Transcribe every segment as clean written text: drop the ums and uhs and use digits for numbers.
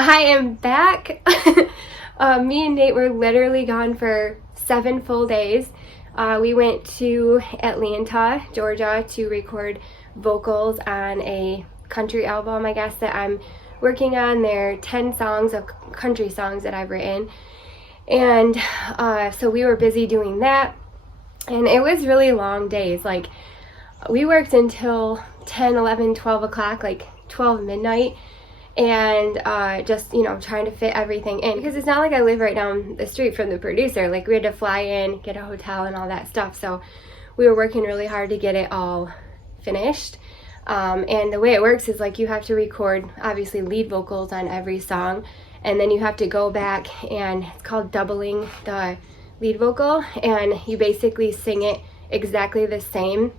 I am back. Me and Nate were literally gone for 7 full days. We went to Atlanta, Georgia to record vocals on a country album, I guess, that I'm working on. There are 10 songs of country songs that I've written. And so we were busy doing that. And it was really long days. Like, we worked until 10, 11, 12 o'clock, like 12 midnight. And just, you know, trying to fit everything in, because it's not like I live right down the street from the producer. Like, we had to fly in, get a hotel and all that stuff, so we were working really hard to get it all finished. And the way it works is, like, you have to record obviously lead vocals on every song, and then you have to go back, and it's called doubling the lead vocal, and you basically sing it exactly the same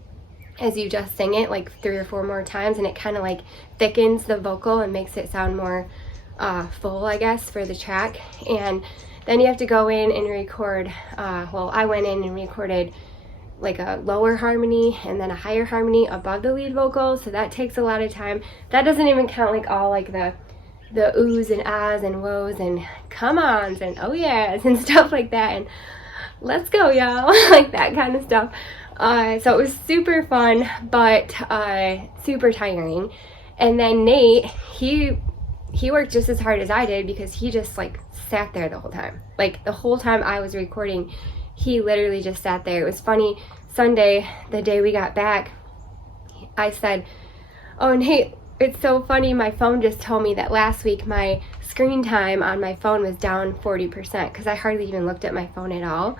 as you just sing it, like 3 or 4 more times, and it kind of like thickens the vocal and makes it sound more full, I guess, for the track. And then you have to go in and record, well, I went in and recorded like a lower harmony and then a higher harmony above the lead vocal, so that takes a lot of time. That doesn't even count like all like the oohs and ahs and woes and come-ons and oh yes and stuff like that, and let's go y'all, like that kind of stuff. So it was super fun, but super tiring. And then Nate, he worked just as hard as I did, because he just like sat there the whole time. Like, the whole time I was recording, he literally just sat there. It was funny, Sunday, the day we got back, I said, "Oh, Nate, it's so funny, my phone just told me that last week my screen time on my phone was down 40%, because I hardly even looked at my phone at all."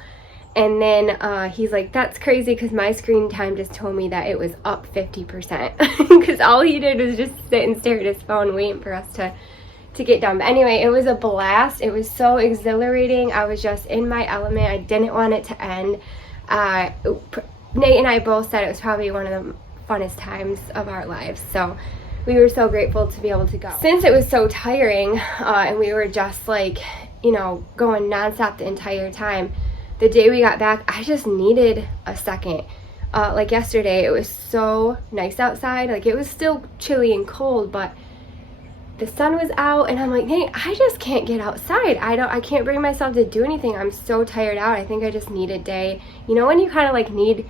And then he's like, "That's crazy, because my screen time just told me that it was up 50%. Because all he did was just sit and stare at his phone waiting for us to get done. But anyway, it was a blast. It was so exhilarating. I was just in my element. I didn't want it to end. Nate and I both said it was probably one of the funnest times of our lives. So we were so grateful to be able to go. Since it was so tiring and we were just like, you know, going nonstop the entire time, the day we got back, I just needed a second. Like yesterday, it was so nice outside. Like, it was still chilly and cold, but the sun was out, and I'm like, "Hey, I just can't get outside. I can't bring myself to do anything. I'm so tired out. I think I just need a day." You know, when you kind of like need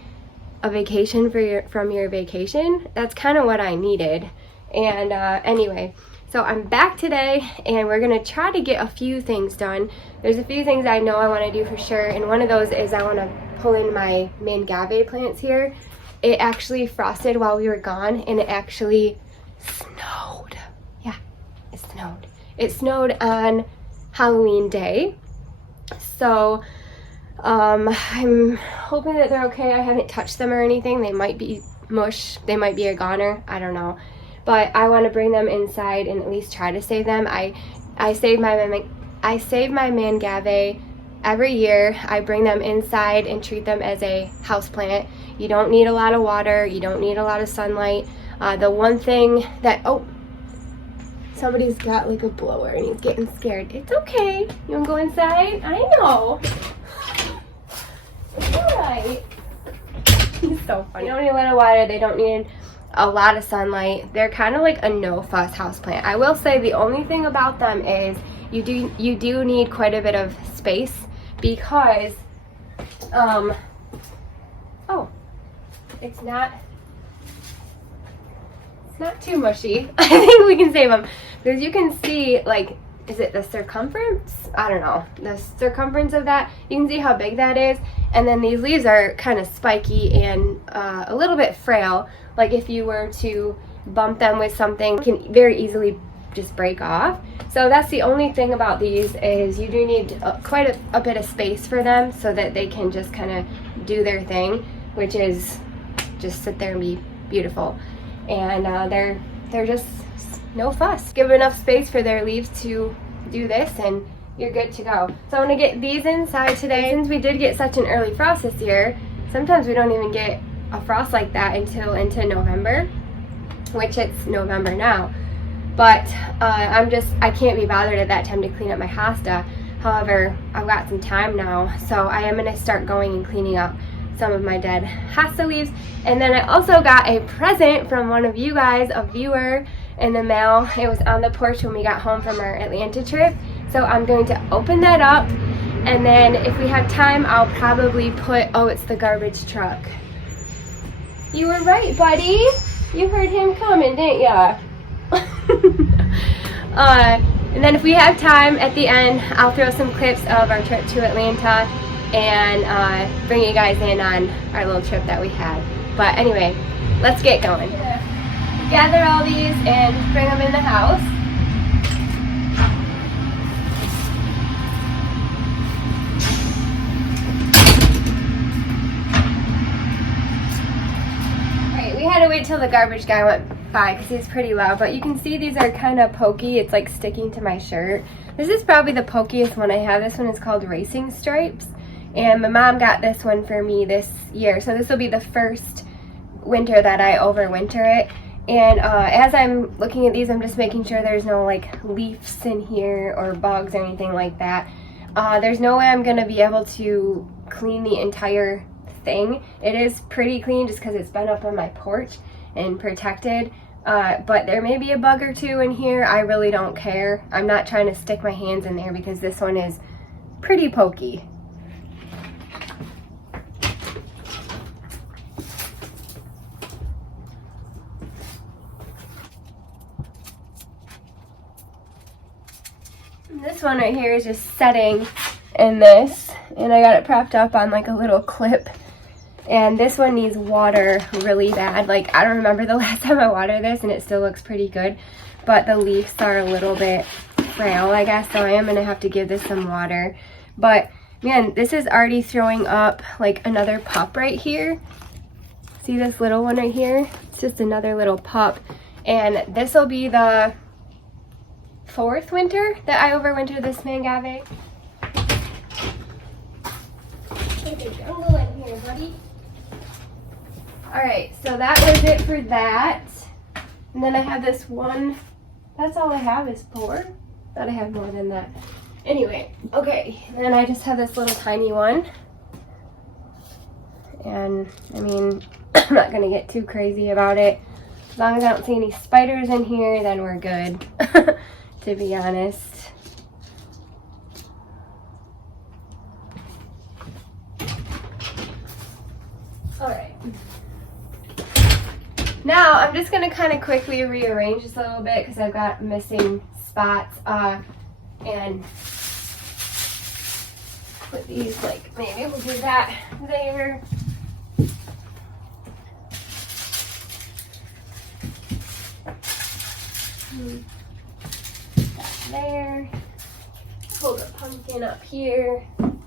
a vacation from your vacation? That's kind of what I needed. And anyway, so I'm back today, and we're gonna try to get a few things done. There's a few things I know I want to do for sure, and one of those is I want to pull in my Mangave plants here. It actually frosted while we were gone, and it actually snowed. Yeah, it snowed. It snowed on Halloween day. So I'm hoping that they're okay. I haven't touched them or anything. They might be mush. They might be a goner. I don't know. But I want to bring them inside and at least try to save them. I save my Mangave every year. I bring them inside and treat them as a houseplant. You don't need a lot of water. You don't need a lot of sunlight. The one thing that, oh, somebody's got like a blower and he's getting scared. It's okay. You want to go inside? I know. It's alright. He's so funny. You don't need a lot of water. They don't need a lot of sunlight. They're kind of like a no-fuss houseplant. I will say the only thing about them is you do need quite a bit of space, because oh, it's not too mushy. I think we can save them, because you can see, like, is it the circumference? I don't know. The circumference of that, you can see how big that is. And then these leaves are kind of spiky and a little bit frail. Like, if you were to bump them with something, it can very easily just break off. So that's the only thing about these, is you do need quite a bit of space for them, so that they can just kind of do their thing, which is just sit there and be beautiful. And they're just no fuss. Give enough space for their leaves to do this, and you're good to go. So I'm gonna get these inside today. Since we did get such an early frost this year, sometimes we don't even get a frost like that until into November, which it's November now. But I can't be bothered at that time to clean up my hosta. However, I've got some time now, so I am gonna start going and cleaning up some of my dead hosta leaves. And then I also got a present from one of you guys, a viewer, in the mail. It was on the porch when we got home from our Atlanta trip. So I'm going to open that up, and then if we have time, I'll probably put, oh, it's the garbage truck. You were right, buddy. You heard him coming, didn't ya? And then if we have time at the end, I'll throw some clips of our trip to Atlanta and bring you guys in on our little trip that we had. But anyway, let's get going. Gather all these and bring them in the house. Alright, we had to wait till the garbage guy went by because he's pretty loud, but you can see these are kind of pokey. It's like sticking to my shirt. This is probably the pokiest one I have. This one is called Racing Stripes, and my mom got this one for me this year, so this will be the first winter that I overwinter it. And as I'm looking at these, I'm just making sure there's no like leaves in here or bugs or anything like that. There's no way I'm gonna be able to clean the entire thing. It is pretty clean just because it's been up on my porch and protected, but there may be a bug or two in here. I really don't care. I'm not trying to stick my hands in there because this one is pretty pokey. This one right here is just setting in this, and I got it propped up on like a little clip. And this one needs water really bad. Like, I don't remember the last time I watered this, and it still looks pretty good, but the leaves are a little bit frail, I guess, so I am gonna have to give this some water. But man, this is already throwing up like another pup right here. See this little one right here? It's just another little pup, and this will be the 4th winter that I overwinter this Mangave. There's a jungle in here, buddy. Alright, so that was it for that. And then I have this one. That's all I have is 4. Thought I had more than that. Anyway, okay. And then I just have this little tiny one. And, I mean, I'm not going to get too crazy about it. As long as I don't see any spiders in here, then we're good. To be honest. Alright. Now I'm just going to kind of quickly rearrange this a little bit because I've got missing spots. And put these, like, maybe we'll do that there. There. Pull the pumpkin up here. And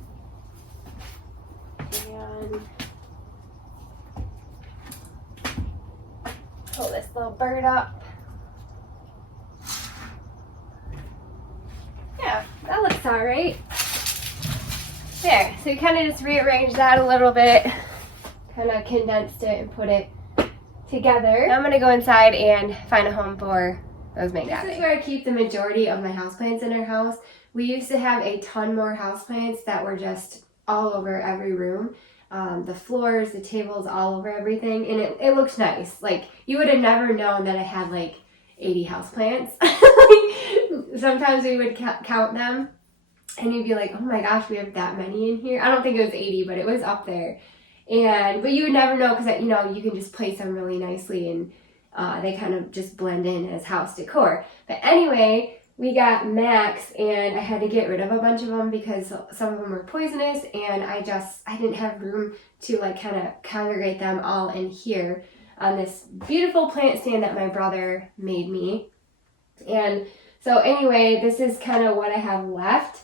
pull this little bird up. Yeah, that looks alright. There, so you kind of just rearranged that a little bit. Kind of condensed it and put it together. Now I'm going to go inside and find a home for those mangaves. This is where I keep the majority of my houseplants in our house. We used to have a ton more houseplants that were just all over every room. The floors, the tables, all over everything. And it looked nice. Like, you would have never known that I had like 80 houseplants. Sometimes we would count them and you'd be like, oh my gosh, we have that many in here. I don't think it was 80, but it was up there. But you would never know because, you know, you can just place them really nicely and they kind of just blend in as house decor. But anyway, we got Max and I had to get rid of a bunch of them because some of them were poisonous and I didn't have room to like kind of congregate them all in here on this beautiful plant stand that my brother made me. And so anyway, this is kind of what I have left.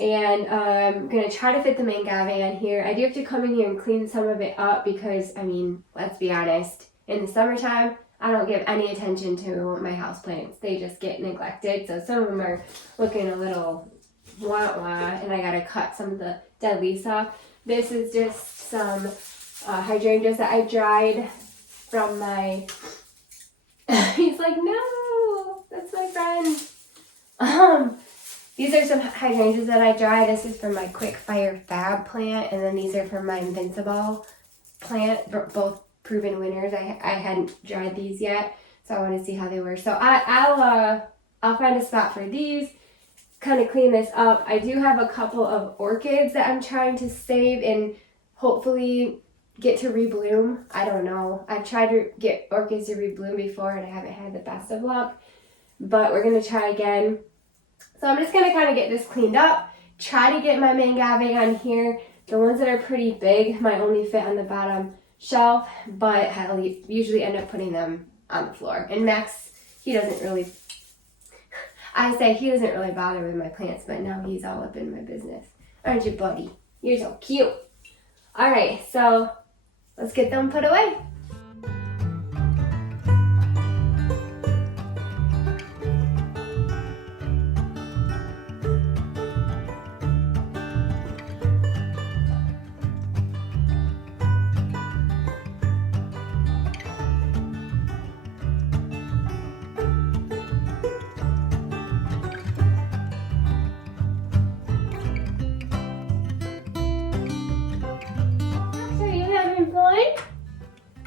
And I'm going to try to fit the Mangave in here. I do have to come in here and clean some of it up because, I mean, let's be honest, in the summertime, I don't give any attention to my houseplants. They just get neglected. So some of them are looking a little wah-wah, and I got to cut some of the dead leaves off. This is just some hydrangeas that I dried from my... He's like, no, that's my friend. These are some hydrangeas that I dried. This is from my Quick Fire Fab plant, and then these are from my Invincible plant, both proven winners. I hadn't dried these yet, So I want to see how they were. So I'll find a spot for these, kind of clean this up. I do have a couple of orchids that I'm trying to save and hopefully get to rebloom. I don't know. I've tried to get orchids to rebloom before and I haven't had the best of luck, but we're going to try again. So I'm just going to kind of get this cleaned up, try to get my mangave on here. The ones that are pretty big might only fit on the bottom shelf, but I'll usually end up putting them on the floor. And Max, he doesn't really bother with my plants, but now he's all up in my business. Aren't you, buddy? You're so cute. All right, so let's get them put away.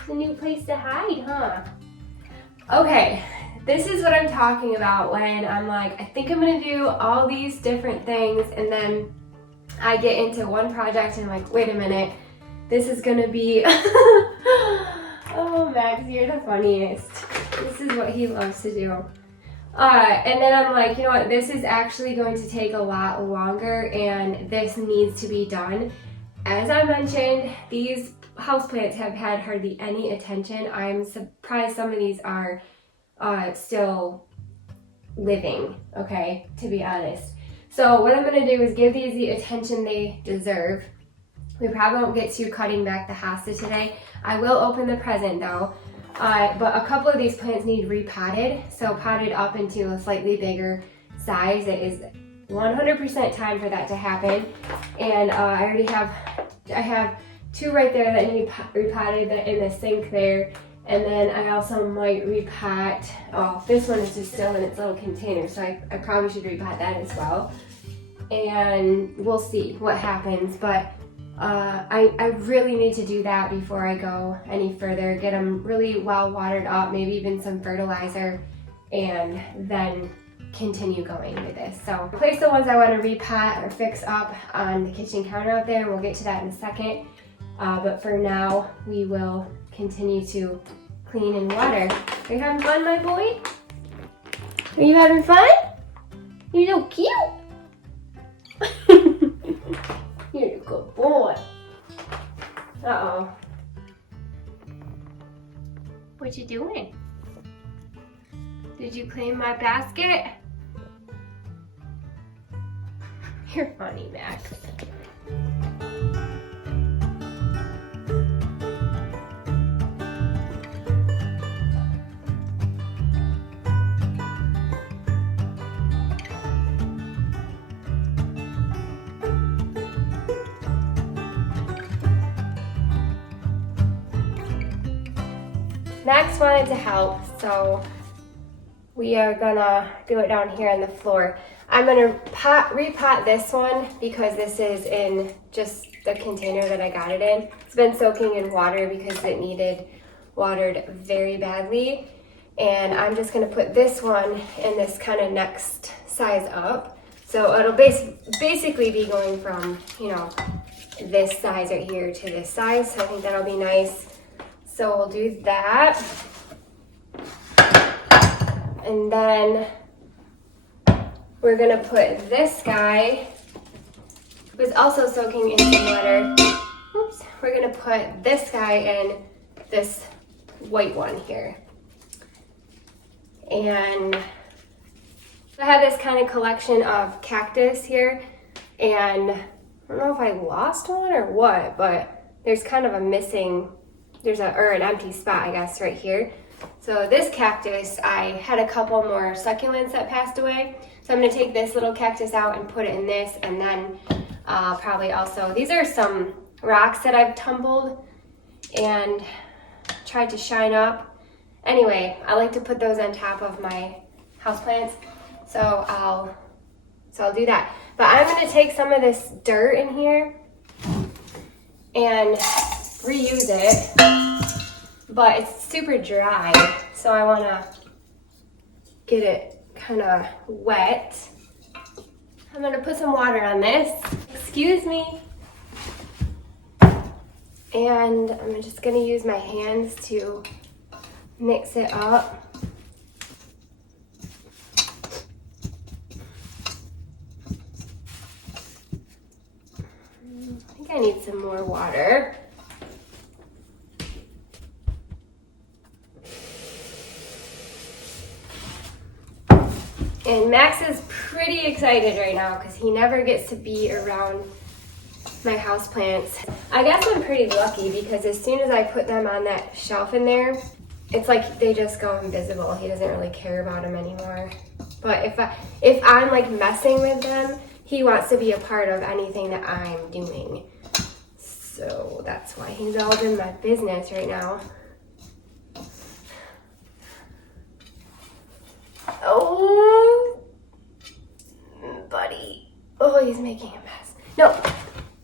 A new place to hide, huh? Okay, this is what I'm talking about when I'm like, I think I'm gonna do all these different things, and then I get into one project and I'm like, wait a minute, this is gonna be oh, Max, you're the funniest. This is what he loves to do. And then I'm like, you know what, this is actually going to take a lot longer and this needs to be done. As I mentioned, these houseplants have had hardly any attention. I'm surprised some of these are still living, okay, to be honest. So what I'm going to do is give these the attention they deserve. We probably won't get to cutting back the hosta today. I will open the present though. But a couple of these plants need repotted, so potted up into a slightly bigger size. It is 100% time for that to happen. And I have two right there that need repotted in the sink there. And then I also might repot, this one is just still in its little container, so I probably should repot that as well. And we'll see what happens, but I really need to do that before I go any further. Get them really well watered up, maybe even some fertilizer, and then continue going with this. So place the ones I want to repot or fix up on the kitchen counter out there. We'll get to that in a second. But for now, we will continue to clean and water. Are you having fun, my boy? Are you having fun? You're so cute. You're a good boy. Uh-oh. What you doing? Did you clean my basket? You're funny, Max. Max wanted to help, so we are gonna do it down here on the floor. I'm gonna repot this one because this is in just the container that I got it in. It's been soaking in water because it needed watered very badly. And I'm just gonna put this one in this kind of next size up. So it'll basically be going from, you know, this size right here to this size. So I think that'll be nice. So we'll do that. And then we're gonna put this guy, who's also soaking in some water. Oops. We're gonna put this guy in this white one here. And I have this kind of collection of cactus here, and I don't know if I lost one or what, but there's kind of a missing, or an empty spot, I guess, right here. So this cactus, I had a couple more succulents that passed away. So I'm gonna take this little cactus out and put it in this, and then probably also, these are some rocks that I've tumbled and tried to shine up. Anyway, I like to put those on top of my houseplants. So I'll do that. But I'm gonna take some of this dirt in here and reuse it. but it's super dry, so I want to get it kind of wet. I'm going to put some water on this. Excuse me. And I'm just going to use my hands to mix it up. I think I need some more water. And Max is pretty excited right now because he never gets to be around my houseplants. I guess I'm pretty lucky because as soon as I put them on that shelf in there, it's like they just go invisible. He doesn't really care about them anymore. But if I'm like messing with them, he wants to be a part of anything that I'm doing. So that's why he's all in my business right now. Oh, buddy. Oh, he's making a mess. No,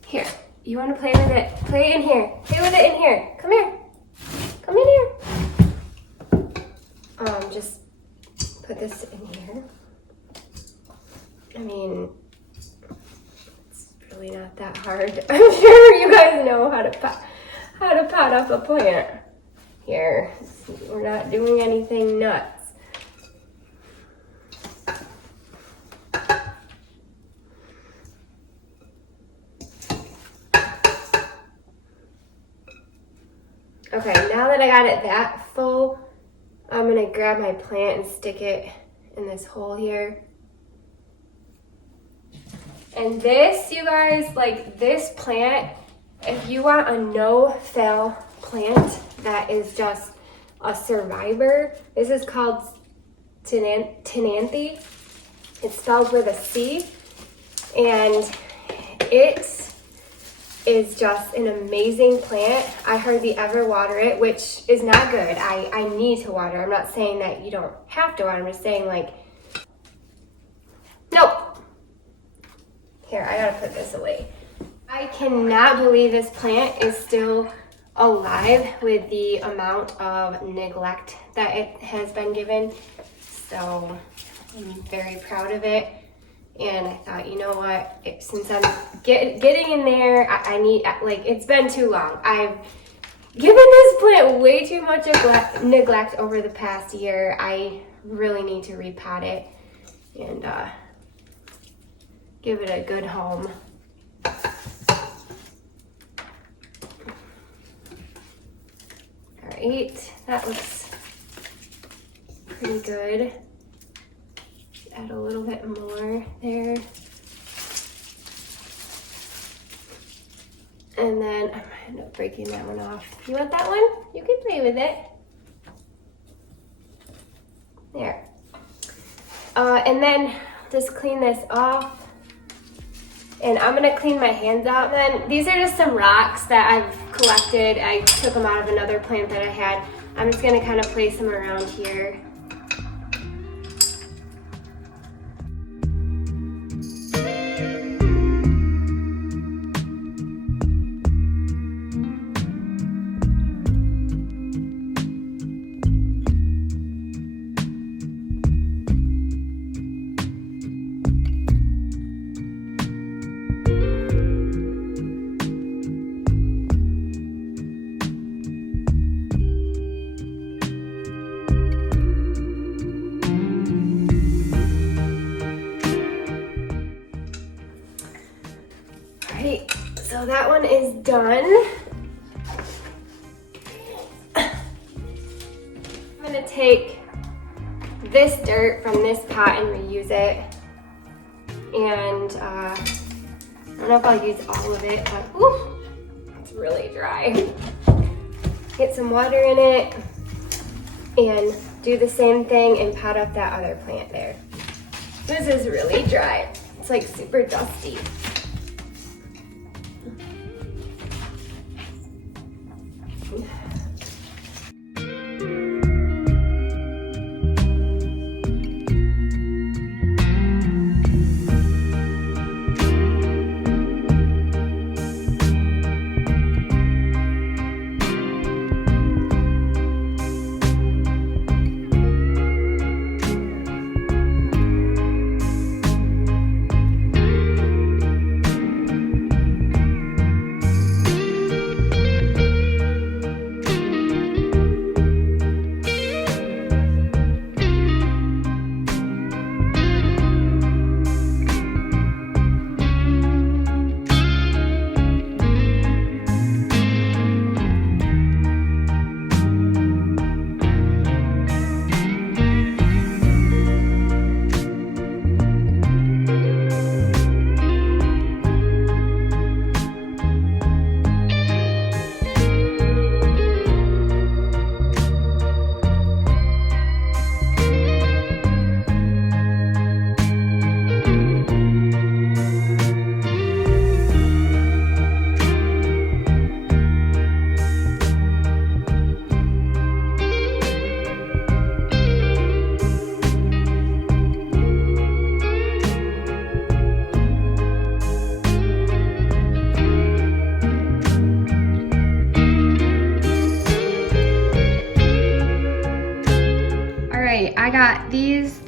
here. You want to play with it? Play in here. Play with it in here. Come here. Come in here. Just put this in here. I mean, it's really not that hard. I'm sure you guys know how to pot up a plant. Here, we're not doing anything nuts. Okay, now that I got it that full, I'm gonna grab my plant and stick it in this hole here. And this, you guys, like this plant, if you want a no-fail plant that is just a survivor, this is called Tenanthe. It's spelled with a C, and it is just an amazing plant. I hardly ever water it, which is not good. I need to water. I'm not saying that you don't have to water. I'm just saying like, nope. Here, I gotta put this away. I cannot believe this plant is still alive with the amount of neglect that it has been given. So I'm very proud of it. And I thought, you know what, since I'm getting in there, I need, like, it's been too long. I've given this plant way too much neglect over the past year. I really need to repot it and give it a good home. All right, that looks pretty good. Add a little bit more there. And then I might end up breaking that one off. You want that one? You can play with it. There. And then just clean this off. And I'm gonna clean my hands out then. These are just some rocks that I've collected. I took them out of another plant that I had. I'm just gonna kind of place them around here. So that one is done. I'm gonna take this dirt from this pot and reuse it. And I don't know if I'll use all of it, but whew, it's really dry. Get some water in it and do the same thing and pot up that other plant there. This is really dry. It's like super dusty.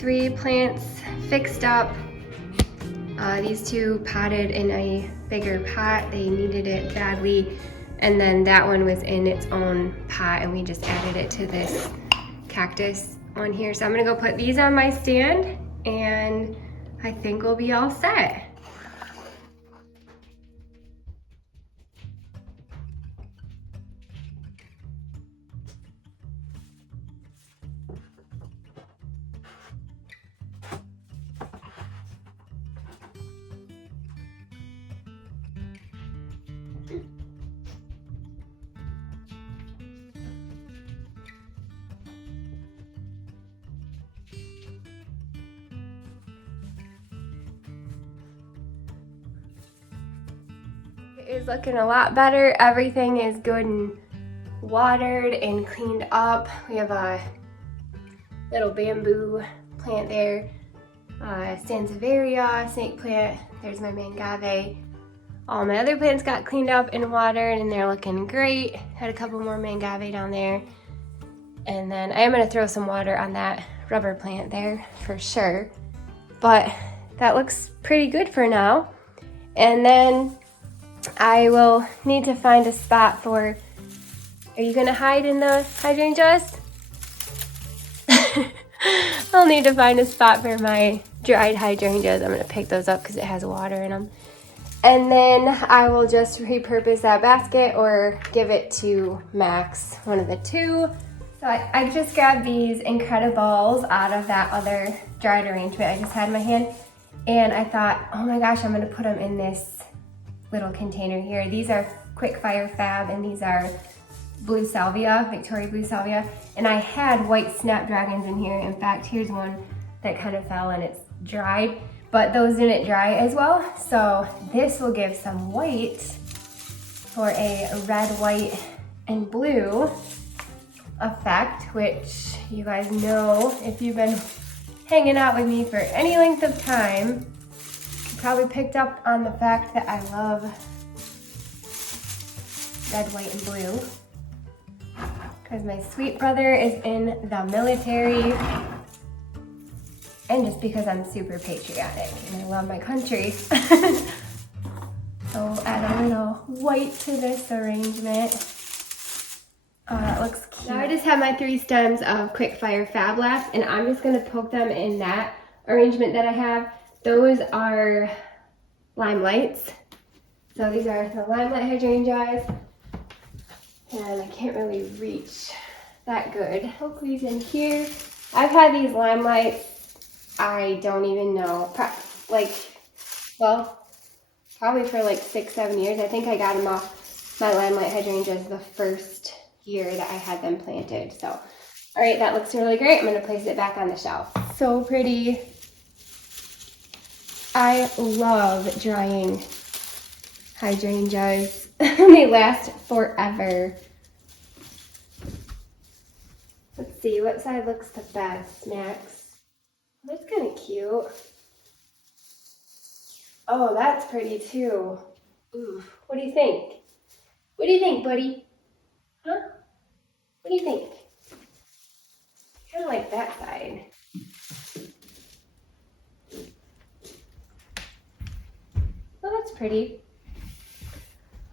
3 plants fixed up. These 2 potted in a bigger pot. They needed it badly. And then that one was in its own pot and we just added it to this cactus one here. So I'm gonna go put these on my stand and I think we'll be all set. It is looking a lot better. Everything is good and watered and cleaned up. We have a little bamboo plant there, Sansevieria snake plant. There's my Mangave. All my other plants got cleaned up and watered and they're looking great. Had a couple more Mangave down there. And then I am gonna throw some water on that rubber plant there for sure. But that looks pretty good for now. And then I will need to find a spot for, are you gonna hide in the hydrangeas? I'll need to find a spot for my dried hydrangeas. I'm gonna pick those up because it has water in them. And then I will just repurpose that basket or give it to Max, one of the 2. So I just grabbed these Incredibles out of that other dried arrangement I just had in my hand. And I thought, oh my gosh, I'm gonna put them in this little container here. These are Quick Fire Fab and these are blue salvia, Victoria blue salvia. And I had white snapdragons in here. In fact, here's one that kind of fell and it's dried, but those didn't dry as well. So this will give some white for a red, white, and blue effect, which you guys know if you've been hanging out with me for any length of time, you probably picked up on the fact that I love red, white, and blue. Because my sweet brother is in the military, and just because I'm super patriotic and I love my country. So add a little white to this arrangement. Oh, that looks cute. Now I just have my 3 stems of Quick Fire Fab left, and I'm just gonna poke them in that arrangement that I have. Those are limelights. So these are the limelight hydrangeas. And I can't really reach that good. Hopefully in here. I've had these limelights, I don't even know, probably for like 6-7 years. I think I got them off my limelight hydrangeas the first year that I had them planted. So, all right, that looks really great. I'm gonna place it back on the shelf. So pretty. I love drying hydrangeas. They last forever. Let's see, what side looks the best, Max? That's kind of cute. Oh, that's pretty too. Ooh, what do you think? What do you think, buddy? Huh? What do you think? Kind of like that side. Well, that's pretty.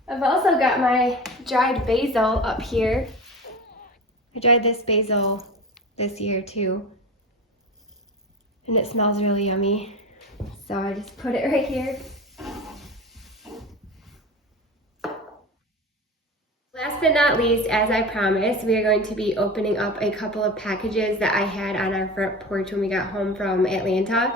I've also got my dried basil up here. I dried this basil this year too, and it smells really yummy. So I just put it right here. Last but not least, as I promised, we are going to be opening up a couple of packages that I had on our front porch when we got home from Atlanta.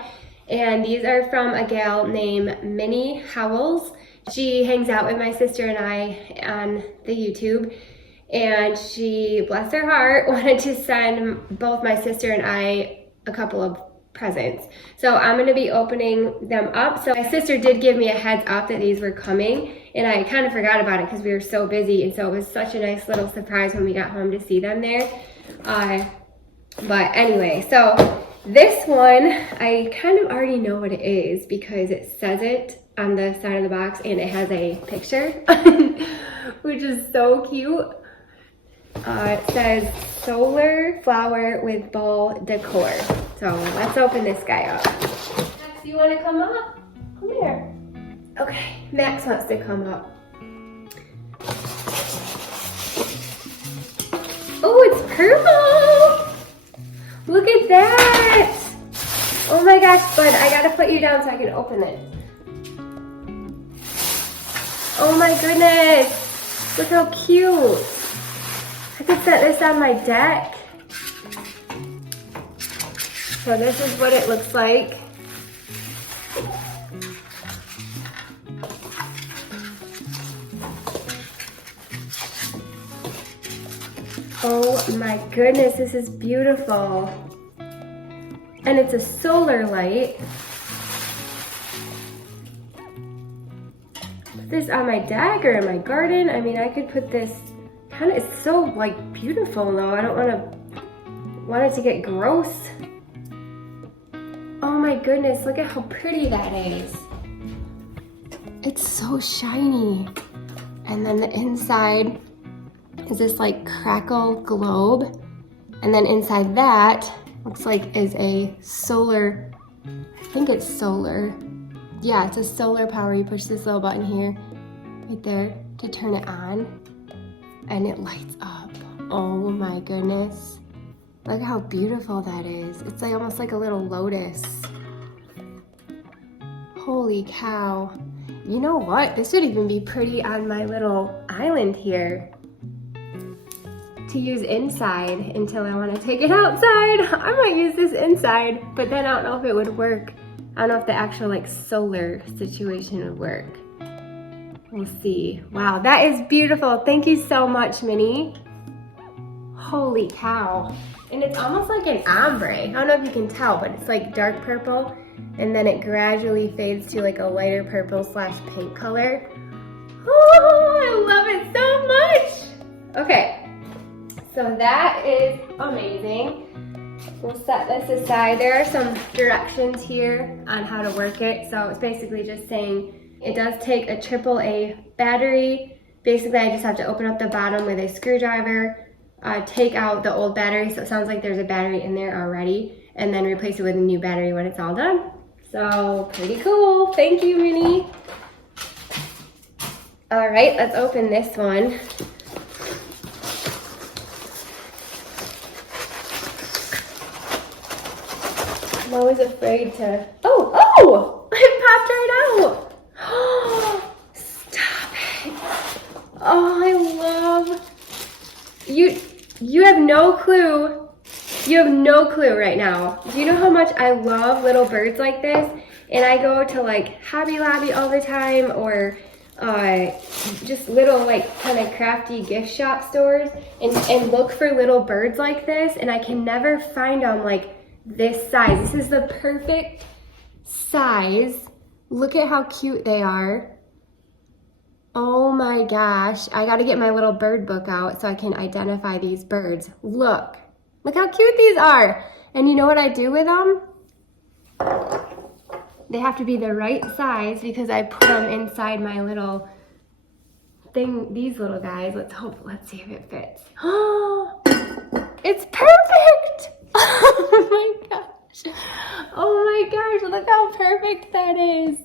And these are from a gal named Minnie Howells. She hangs out with my sister and I on the YouTube. And she, bless her heart, wanted to send both my sister and I a couple of presents. So I'm going to be opening them up. So my sister did give me a heads up that these were coming, and I kind of forgot about it because we were so busy, and so it was such a nice little surprise when we got home to see them there. But anyway, so this one, I kind of already know what it is because it says it on the side of the box and it has a picture, which is so cute. It says solar flower with ball decor. So let's open this guy up. Max, you want to come up? Come here. Okay, Max wants to come up. Oh, it's purple! Look at that! Oh my gosh, bud, I gotta put you down so I can open it. Oh my goodness! Look how cute! I could set this on my deck. So this is what it looks like. Oh my goodness, this is beautiful. And it's a solar light. Put this on my deck or in my garden. I mean, I could put this, kind of, it's so like beautiful though. I don't want it to get gross. Oh my goodness, look at how pretty that is. It's so shiny. And then the inside is this like crackle globe. And then inside that looks like is a solar, I think it's solar. Yeah, it's a solar power. You push this little button here, right there, to turn it on. And it lights up. Oh my goodness. Look how beautiful that is. It's like almost like a little lotus. Holy cow. You know what? This would even be pretty on my little island here to use inside until I want to take it outside. I might use this inside, but then I don't know if it would work. I don't know if the actual like solar situation would work. We'll see. Wow, that is beautiful. Thank you so much, Minnie. Holy cow. And it's almost like an ombre. I don't know if you can tell, but it's like dark purple, and then it gradually fades to like a lighter purple / pink color. Oh, I love it so much. Okay, so that is amazing. We'll set this aside. There are some directions here on how to work it. So it's basically just saying it does take a AAA battery. Basically, I just have to open up the bottom with a screwdriver, take out the old battery, so it sounds like there's a battery in there already, and then replace it with a new battery when it's all done. So pretty cool. Thank you, Minnie. All right, let's open this one. I'm always afraid to, oh, it popped right out. Stop it. Oh, I love, you have no clue. You have no clue right now. Do you know how much I love little birds like this? And I go to like Hobby Lobby all the time, or just little like kind of crafty gift shop stores, and look for little birds like this, and I can never find them like this size. This is the perfect size. Look at how cute they are. Oh my gosh, I gotta get my little bird book out so I can identify these birds. Look how cute these are. And you know what I do with them? They have to be the right size because I put them inside my little thing, these little guys. Let's see if it fits. Oh, it's perfect. Oh my gosh. Oh my gosh, look how perfect that is.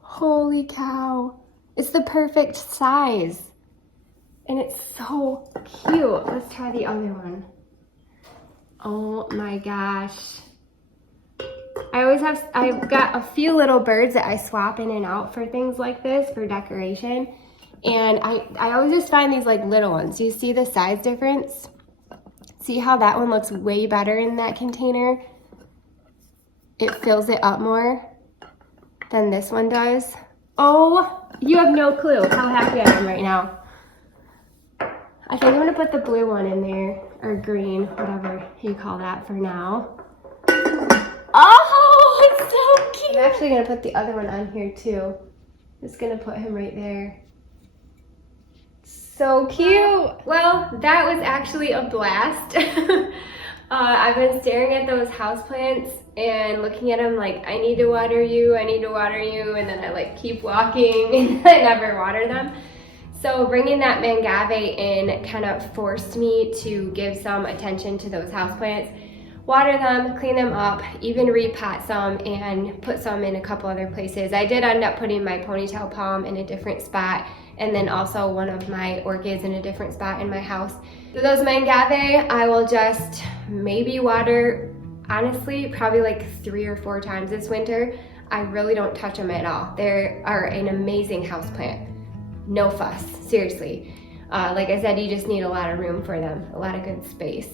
Holy cow. It's the perfect size. And it's so cute. Let's try the other one. Oh my gosh. I've got a few little birds that I swap in and out for things like this, for decoration. And I always just find these like little ones. Do you see the size difference? See how that one looks way better in that container? It fills it up more than this one does. Oh, you have no clue how happy I am right now. I think I'm gonna put the blue one in there, or green, whatever you call that for now. Oh, it's so cute. I'm actually gonna put the other one on here too. Just gonna put him right there. So cute. Well, that was actually a blast. I've been staring at those houseplants and looking at them like, I need to water you, I need to water you, and then I like keep walking and I never water them. So bringing that Mangave in kind of forced me to give some attention to those houseplants. water them, clean them up, even repot some and put some in a couple other places. I did end up putting my ponytail palm in a different spot, and then also one of my orchids in a different spot in my house. So those mangave, I will just maybe water, honestly, probably like 3 or 4 times this winter. I really don't touch them at all. They are an amazing houseplant. No fuss, seriously. Like I said, you just need a lot of room for them, a lot of good space.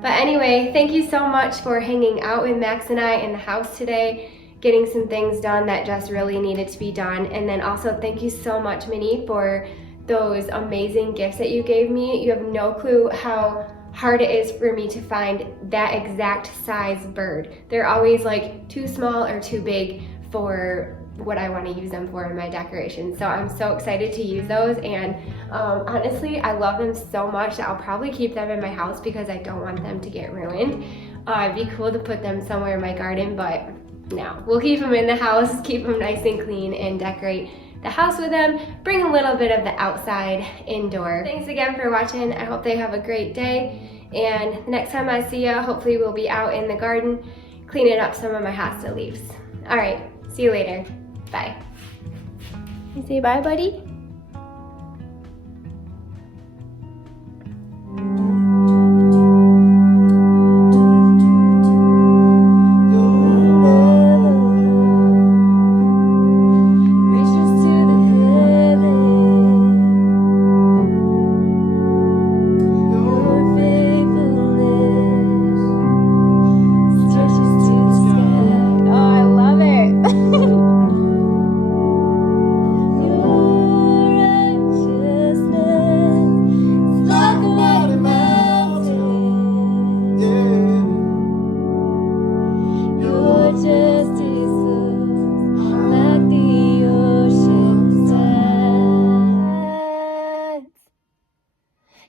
But anyway, thank you so much for hanging out with Max and I in the house today, getting some things done that just really needed to be done. And then also thank you so much, Minnie, for those amazing gifts that you gave me. You have no clue how hard it is for me to find that exact size bird. They're always like too small or too big for what I want to use them for in my decorations. So I'm so excited to use those, and honestly, I love them so much that I'll probably keep them in my house because I don't want them to get ruined. It'd be cool to put them somewhere in my garden, but no, we'll keep them in the house, keep them nice and clean, and decorate the house with them, bring a little bit of the outside indoor. Thanks again for watching. I hope they have a great day, and the next time I see you, hopefully we'll be out in the garden cleaning up some of my hosta leaves. All right, see you later. Bye. You say bye, buddy?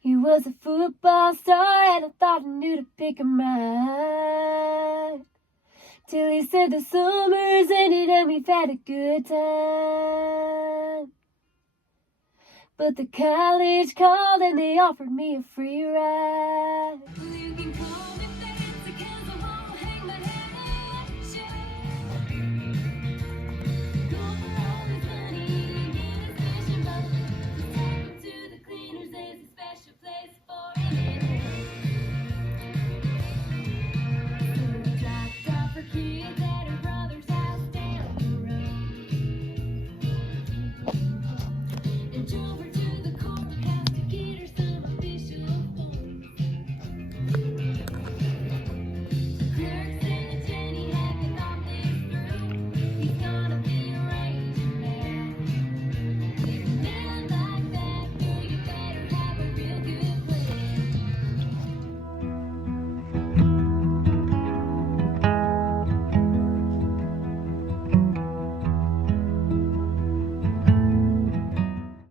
He was a football star and I thought I knew to pick him right. Till he said the summer's ended and we've had a good time. But the college called and they offered me a free ride.